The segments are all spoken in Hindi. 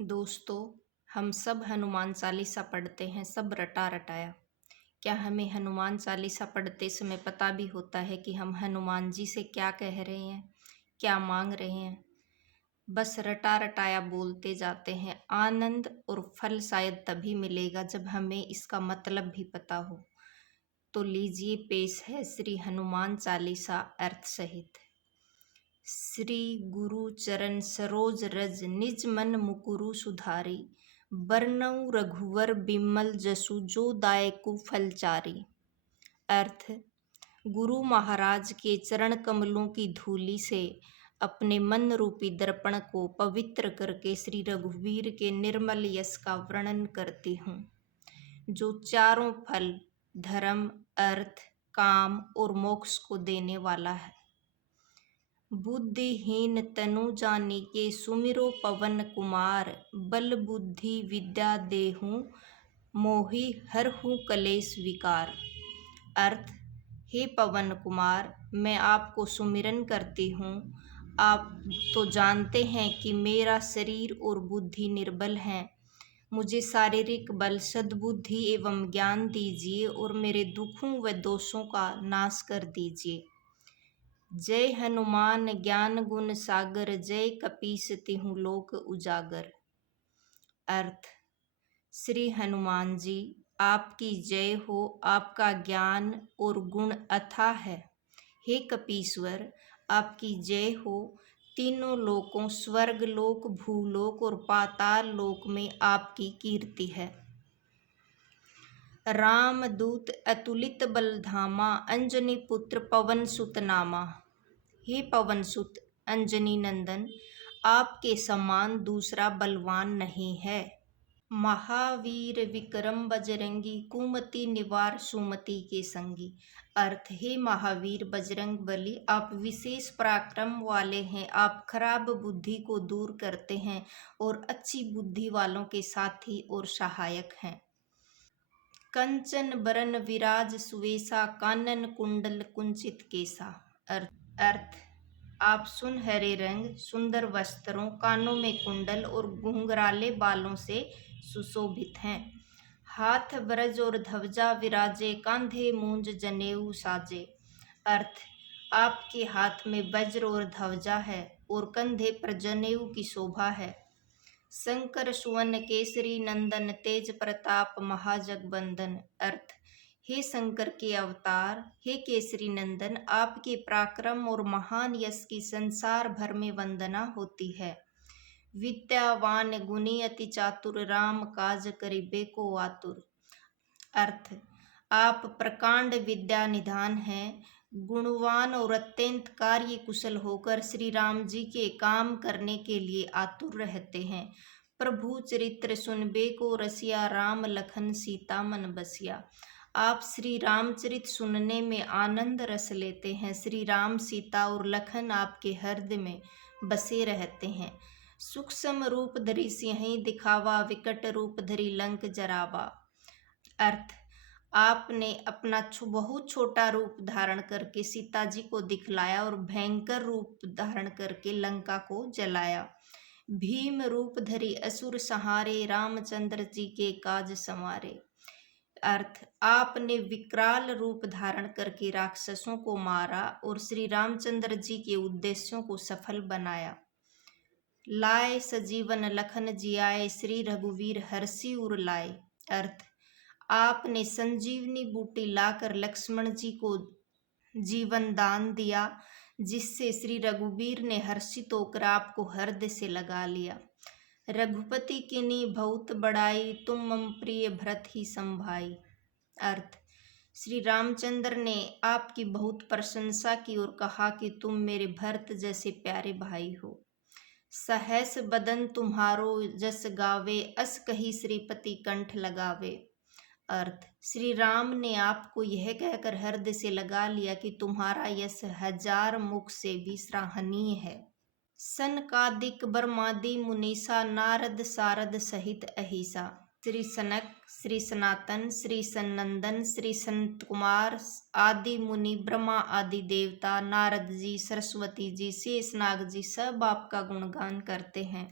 दोस्तों, हम सब हनुमान चालीसा पढ़ते हैं, सब रटा रटाया। क्या हमें हनुमान चालीसा पढ़ते समय पता भी होता है कि हम हनुमान जी से क्या कह रहे हैं, क्या मांग रहे हैं? बस रटा रटाया बोलते जाते हैं। आनंद और फल शायद तभी मिलेगा जब हमें इसका मतलब भी पता हो। तो लीजिए, पेश है श्री हनुमान चालीसा अर्थ सहित। श्री गुरु चरण सरोज रज निज मन मुकुरु सुधारी, बरनउँ रघुवर बिमल जसु जो दायकु फलचारी। अर्थ: गुरु महाराज के चरण कमलों की धूलि से अपने मन रूपी दर्पण को पवित्र करके श्री रघुवीर के निर्मल यश का वर्णन करती हूँ, जो चारों फल धर्म, अर्थ, काम और मोक्ष को देने वाला है। बुद्धिहीन तनु जानिके सुमिरो पवन कुमार, बल बुद्धि विद्या देहु मोहि हरहु कलेश विकार। अर्थ: हे पवन कुमार, मैं आपको सुमिरन करती हूँ। आप तो जानते हैं कि मेरा शरीर और बुद्धि निर्बल हैं। मुझे शारीरिक बल, सद्बुद्धि एवं ज्ञान दीजिए और मेरे दुखों व दोषों का नाश कर दीजिए। जय हनुमान ज्ञान गुण सागर, जय कपीस तिहुँ लोक उजागर। अर्थ: श्री हनुमान जी, आपकी जय हो। आपका ज्ञान और गुण अथाह है। हे कपीश्वर, आपकी जय हो। तीनों लोकों स्वर्ग लोक, भूलोक और पाताल लोक में आपकी कीर्ति है। रामदूत अतुलित बलधामा, अंजनी पुत्र पवन सुत नामा। हे पवन सुत अंजनी नंदन, आपके समान दूसरा बलवान नहीं है। महावीर विक्रम बजरंगी, कुमति निवार सुमति के संगी। अर्थ: हे महावीर बजरंग बली, आप विशेष पराक्रम वाले हैं। आप खराब बुद्धि को दूर करते हैं और अच्छी बुद्धि वालों के साथी और सहायक हैं। कंचन बरन विराज सुवेशा, कानन कुंडल कुंचित केसा। अर्थ: आप सुनहरे रंग, सुंदर वस्त्रों, कानों में कुंडल और घुंघराले बालों से सुशोभित हैं। हाथ ब्रज और ध्वजा विराजे, कांधे मूंज जनेऊ साजे। अर्थ: आपके हाथ में वज्र और ध्वजा है और कंधे पर जनेऊ की शोभा है। शंकर सुवन केसरी नंदन, तेज प्रताप महाजगबंदन। अर्थ: हे शंकर के अवतार, हे केसरी नंदन, आपके पराक्रम और महान यश की संसार भर में वंदना होती है। विद्यावान गुणी अति चातुर, राम काज करिबे को आतुर। अर्थ: आप प्रकांड विद्या निधान हैं। गुणवान और अत्यंत कार्य कुशल होकर श्री राम जी के काम करने के लिए आतुर रहते हैं। प्रभु चरित्र सुनबे को रसिया, राम लखन सीता मन बसिया। आप श्री रामचरित सुनने में आनंद रस लेते हैं। श्री राम, सीता और लखन आपके हृदय में बसे रहते हैं। सूक्ष्म रूप धरि सिंहि दिखावा, विकट रूप धरि लंक जरावा। अर्थ: आपने अपना बहुत छोटा रूप धारण करके सीता जी को दिखलाया और भयंकर रूप धारण करके लंका को जलाया। भीम रूप धरि असुर संहारे, रामचंद्र जी के काज संवारे। अर्थ: आपने विकराल रूप धारण करके राक्षसों को मारा और श्री रामचंद्र जी के उद्देश्यों को सफल बनाया। लाए सजीवन लखन जियाए, श्री रघुवीर हर्षि उर लाए। अर्थ: आपने संजीवनी बूटी लाकर लक्ष्मण जी को जीवन दान दिया, जिससे श्री रघुवीर ने हर्षित होकर आपको हृदय से लगा लिया। रघुपति किन्ही बहुत बड़ाई, तुम मम प्रिय भरत ही संभाई। अर्थ: श्री रामचंद्र ने आपकी बहुत प्रशंसा की और कहा कि तुम मेरे भरत जैसे प्यारे भाई हो। सहस बदन तुम्हारो जस गावे, अस कही श्रीपति कंठ लगावे। अर्थ: श्री राम ने आपको यह कहकर हृदय से लगा लिया कि तुम्हारा यश 1000 मुख से भी सराहनीय है। सनकादिक ब्रह्मादि मुनीसा, नारद सारद सहित अहिसा। श्री सनक, श्री सनातन, श्री सनंदन, श्री संत कुमार आदि मुनि, ब्रह्मा आदि देवता, नारद जी, सरस्वती जी, शेषनाग जी सब आपका गुणगान करते हैं।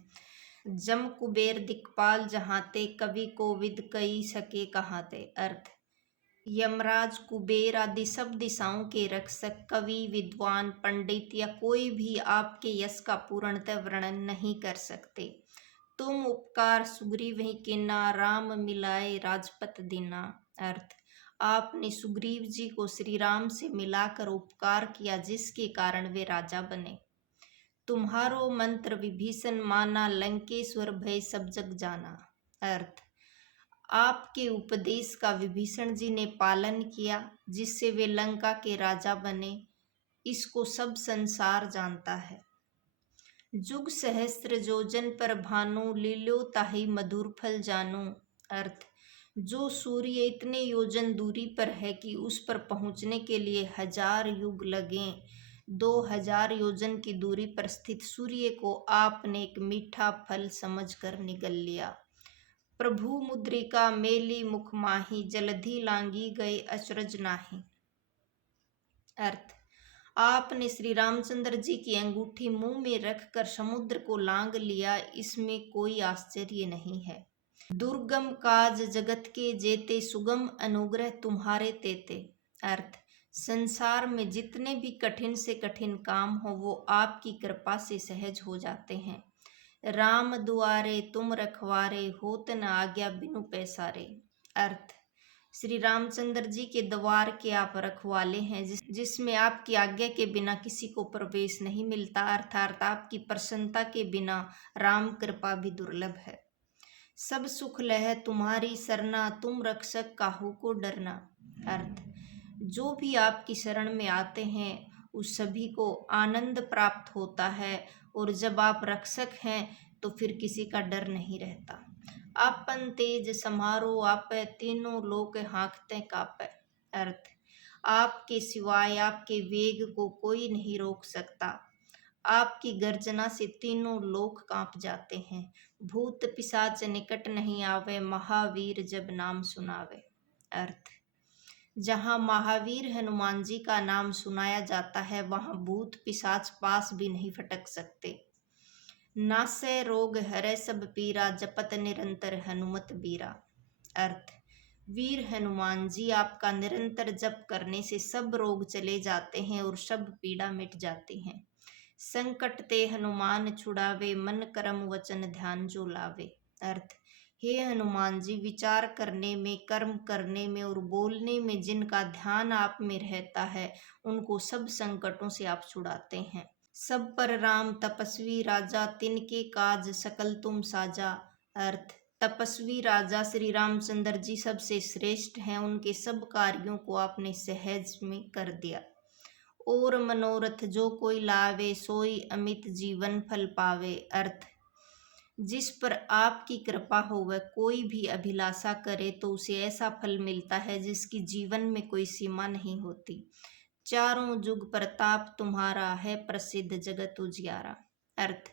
जम कुबेर दिक्पाल जहांते, कवि कोविद कई सके कहाते। अर्थ, यमराज, कुबेर आदि सब दिशाओं के रक्षक, कवि, विद्वान, पंडित या कोई भी आपके यश का पूर्णतः वर्णन नहीं कर सकते। तुम उपकार सुग्रीव ही कीना, राम मिलाए राजपत दीना। अर्थ, आपने सुग्रीव जी को श्री राम से मिलाकर उपकार किया, जिसके कारण वे राजा बने। तुम्हारो मंत्र विभीषण माना, लंकेश्वर भय सब जग जाना। अर्थ, आपके उपदेश का विभीषण जी ने पालन किया, जिससे वे लंका के राजा बने। इसको सब संसार जानता है। जुग सहस्त्र जोजन पर भानु, लील्यो ताहि मधुर फल जानू। अर्थ, जो सूर्य इतने योजन दूरी पर है कि उस पर पहुंचने के लिए 1000 युग लगें, 2000 योजन की दूरी पर स्थित सूर्य को आपने एक मीठा फल समझकर निगल लिया। प्रभु मुद्रिका मेली मुख माही, जलधि लांगी गए अचरज नाही। अर्थ, आपने श्री रामचंद्र जी की अंगूठी मुंह में रखकर समुद्र को लांग लिया, इसमें कोई आश्चर्य नहीं है। दुर्गम काज जगत के जेते, सुगम अनुग्रह तुम्हारे तेते। अर्थ, संसार में जितने भी कठिन से कठिन काम हो वो आपकी कृपा से सहज हो जाते हैं। राम दुआरे तुम रखवारे, होत न आज्ञा बिनु पैसारे। अर्थ, श्री रामचंद्र जी के द्वार के आप रखवाले हैं, जिसमें आपकी आज्ञा के बिना किसी को प्रवेश नहीं मिलता। अर्थात आपकी प्रसन्नता के बिना राम कृपा भी दुर्लभ है। सब सुख लह तुम्हारी सरना, तुम रक्षक काहू को डरना। अर्थ, जो भी आपकी शरण में आते हैं उस सभी को आनंद प्राप्त होता है, और जब आप रक्षक हैं तो फिर किसी का डर नहीं रहता। आपन तेज समारो आपे, तीनों लोक हाँकते कापे। अर्थ, आपके सिवाय आपके वेग को कोई नहीं रोक सकता। आपकी गर्जना से तीनों लोक कांप जाते हैं। भूत पिशाच निकट नहीं आवे, महावीर जब नाम सुनावे। अर्थ, जहाँ महावीर हनुमान जी का नाम सुनाया जाता है वहाँ भूत पिशाच पास भी नहीं फटक सकते। नासै रोग हरै सब पीरा, जपत निरंतर हनुमत बीरा। अर्थ, वीर हनुमान जी आपका निरंतर जप करने से सब रोग चले जाते हैं और सब पीड़ा मिट जाती हैं। संकट ते हनुमान छुड़ावे, मन कर्म वचन ध्यान जो लावे। अर्थ, हे हनुमान जी, विचार करने में, कर्म करने में और बोलने में जिनका ध्यान आप में रहता है उनको सब संकटों से आप छुड़ाते हैं। सब पर राम तपस्वी राजा, तिनके काज सकल तुम साजा। अर्थ, तपस्वी राजा श्री रामचंद्र जी सबसे श्रेष्ठ हैं, उनके सब कार्यों को आपने सहज में कर दिया। और मनोरथ जो कोई लावे, सोई अमित जीवन फल पावे। अर्थ, जिस पर आपकी कृपा हो वह कोई भी अभिलाषा करे तो उसे ऐसा फल मिलता है जिसकी जीवन में कोई सीमा नहीं होती। चारों युग प्रताप तुम्हारा है, प्रसिद्ध जगत उजियारा। अर्थ,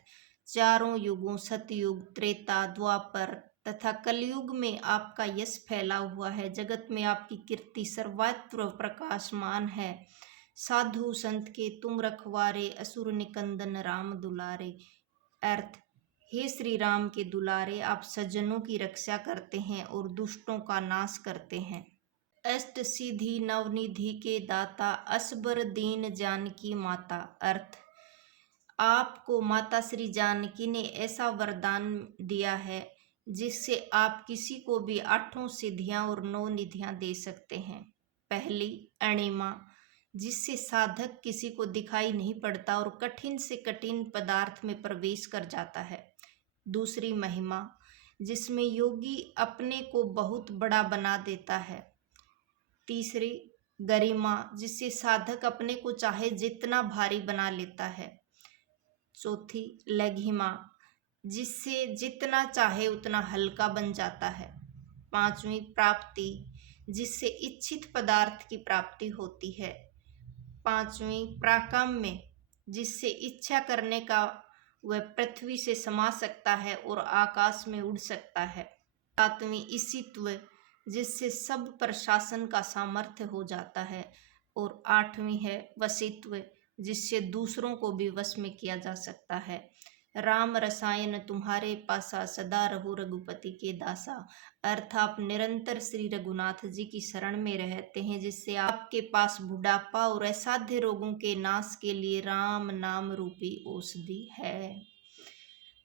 चारों युगों सतयुग, त्रेता, द्वापर तथा कलयुग में आपका यश फैला हुआ है। जगत में आपकी कीर्ति सर्वत्र प्रकाशमान है। साधु संत के तुम रखवारे, असुर निकंदन राम दुलारे। अर्थ, हे श्री राम के दुलारे, आप सज्जनों की रक्षा करते हैं और दुष्टों का नाश करते हैं। अष्ट सिद्धि नवनिधि के दाता, असबर दीन जानकी माता। अर्थ, आपको माता श्री जानकी ने ऐसा वरदान दिया है जिससे आप किसी को भी 8 सिद्धियां और 9 निधियां दे सकते हैं। पहली, अणिमा, जिससे साधक किसी को दिखाई नहीं पड़ता और कठिन से कठिन पदार्थ में प्रवेश कर जाता है। दूसरी, महिमा, जिसमें योगी अपने को बहुत बड़ा बना देता है। तीसरी, गरिमा, जिससे साधक अपने को चाहे जितना भारी बना लेता है। चौथी, लघिमा, जिससे जितना चाहे उतना हल्का बन जाता है। पांचवी, प्राप्ति, जिससे इच्छित पदार्थ की प्राप्ति होती है। पांचवी, प्राकाम्य, जिससे इच्छा करने का वह पृथ्वी से समा सकता है और आकाश में उड़ सकता है। सातवीं, ईशित्व, जिससे सब प्रशासन का सामर्थ्य हो जाता है। और आठवीं है वशित्व, जिससे दूसरों को भी वश में किया जा सकता है। राम रसायन तुम्हारे पासा, सदा रहो रघुपति के दासा। अर्थ आप निरंतर श्री रघुनाथ जी की शरण में रहते हैं, जिससे आपके पास बुढ़ापा और असाध्य रोगों के नाश के लिए राम नाम रूपी औषधि है।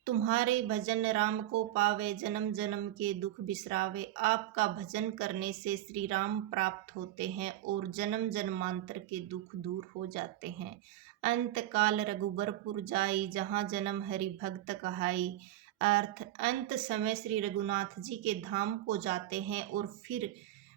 तुम्हारे भजन राम को पावे, जन्म जन्म के दुख बिसरावे। आपका भजन करने से श्री राम प्राप्त होते हैं और जन्म जन्मांतर के दुख दूर हो जाते हैं। अंत काल रघुबरपुर जाई, जहाँ जन्म हरि भक्त कहाई। अर्थ अंत समय श्री रघुनाथ जी के धाम को जाते हैं और फिर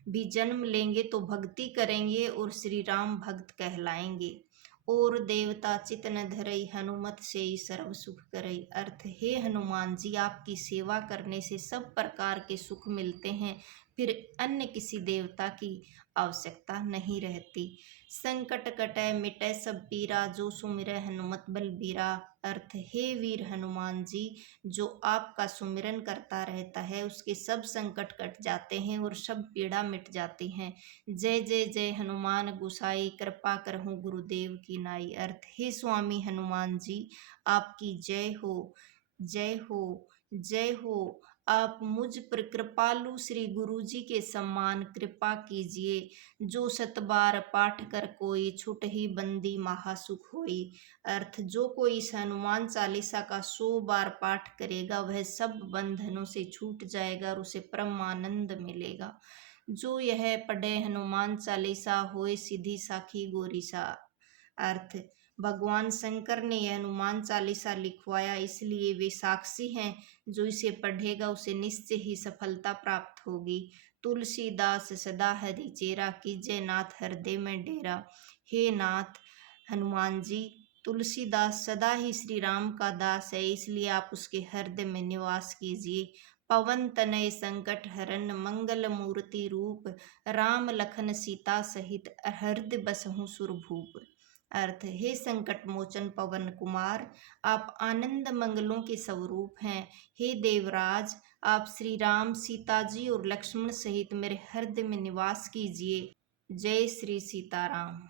भी जन्म लेंगे तो भक्ति करेंगे और श्री राम भक्त कहलाएंगे। और देवता चित न धरई, हनुमत से सर्व सुख करई। अर्थ हे हनुमान जी, आपकी सेवा करने से सब प्रकार के सुख मिलते हैं, फिर अन्य किसी देवता की आवश्यकता नहीं रहती। संकट कटै मिटै सब पीरा, जो सुमिरै हनुमत बलबीरा। अर्थ हे वीर हनुमान जी, जो आपका सुमिरन करता रहता है उसके सब संकट कट जाते हैं और सब पीड़ा मिट जाती हैं। जय जय जय हनुमान गोसाई, कृपा करहूँ गुरुदेव की नाई। अर्थ हे स्वामी हनुमान जी, आपकी जय हो, जय हो, जय हो। आप मुझ पर कृपालु श्री गुरु जी के सम्मान कृपा कीजिए। जो 7 बार पाठ कर कोई, छुट ही बंदी महासुख होई। अर्थ जो कोई इस हनुमान चालीसा का 100 बार पाठ करेगा, वह सब बंधनों से छूट जाएगा और उसे परमानंद मिलेगा। जो यह पढ़े हनुमान चालीसा, होए सीधी साखी गोरीसा। अर्थ भगवान शंकर ने यह हनुमान चालीसा लिखवाया, इसलिए वे साक्षी हैं। जो इसे पढ़ेगा उसे निश्चय ही सफलता प्राप्त होगी। तुलसीदास सदा हरि चेरा, कीजय नाथ हृदय में डेरा। हे नाथ हनुमान जी, तुलसीदास सदा ही श्री राम का दास है, इसलिए आप उसके हृदय में निवास कीजिए। पवन तनय संकट हरन, मंगल मूर्ति रूप। राम लखन सीता सहित, हृदय बसहु सुरभूप। अर्थ हे संकट मोचन पवन कुमार, आप आनंद मंगलों के स्वरूप हैं। हे देवराज, आप श्री राम, सीता जी और लक्ष्मण सहित मेरे हृदय में निवास कीजिए। जय श्री सीताराम।